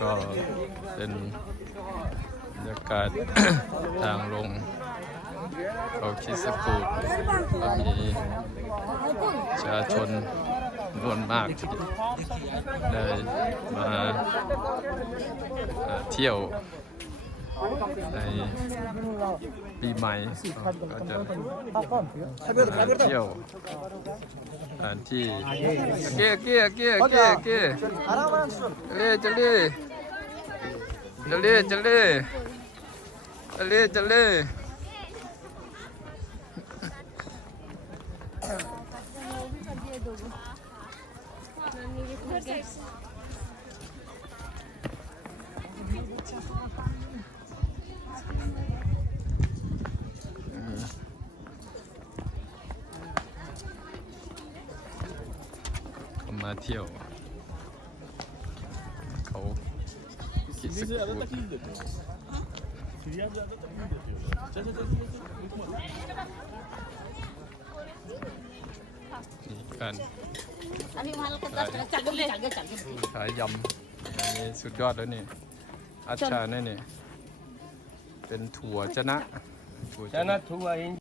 ก็เป็นบรรยากาศ ทางลงเขาคิดสกูดก็มีประชาชนจำนวนมากที่ได้มาเอ่อเที่ยวในปีใหม่ก็จะมาเที่ยวสถานที่เกี้ยเกี้ยเกี้ยเกี้ยเกี้ยจเลยจเล ยจเลยจเลยจเลยจเลย เขามาเที่ยว เขา คิดสกูตนี่การ Ani mahal ka tas cagal cagal cagal. ขายยำอันนี้สุดยอดแล้วนี่อัชชาเนี่ยนี่เป็นถั่วจะนะถั่วจะนะ Jana tua